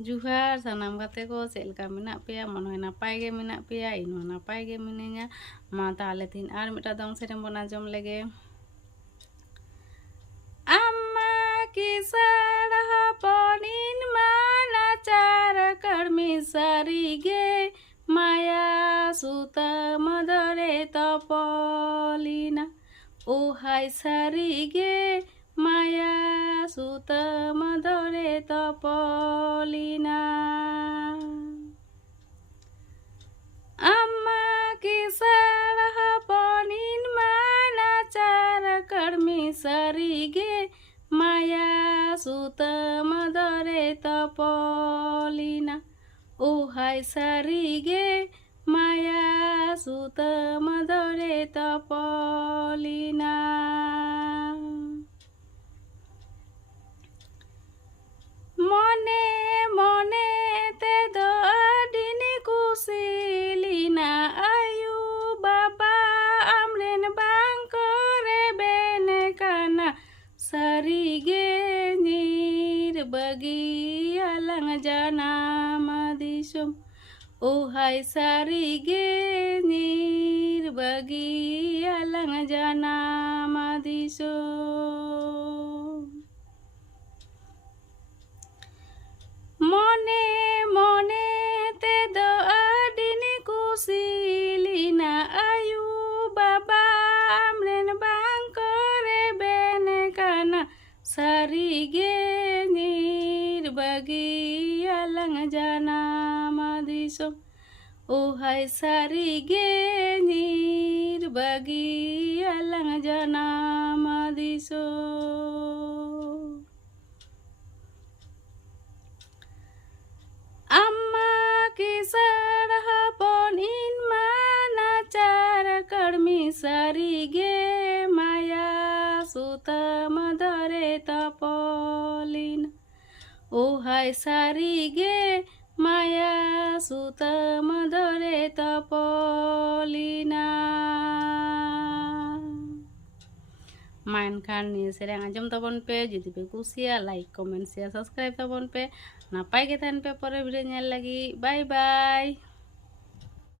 Juhar sanam gate ko selka menak peya mone napai ge menak peya ino napai ge minenya ma tahale tin ar mita dong serem bon ajom lege amma ki sara ponin mana cara karmi sarige maya suta madare topolina o hai sarige maya suta madare topolina amma ki sara ponin mana cara karmi sarige maya suta madare topolina o hai sarige maya suta madare topolina mone mone te do adini kusilina ayu baba amren bangkore bene kana sarige nir bagi alang jana madisum o hai sarige nir bagi alang jana madisum mone mone te do adini kusilina ayu baba amren bangkore bene kana sarige nir bagi alang jana madisum o hai sarige nir bagi alang jana madisum amma ki sara ponin mana cara karmi sarige maya suta madare topolina o hai sarige maya suta madare topolina mainkan ni serang ajam tabon pe jodi pe kusia like comment share subscribe tabon pe napai ke tan pe pore video nyel lagi bye bye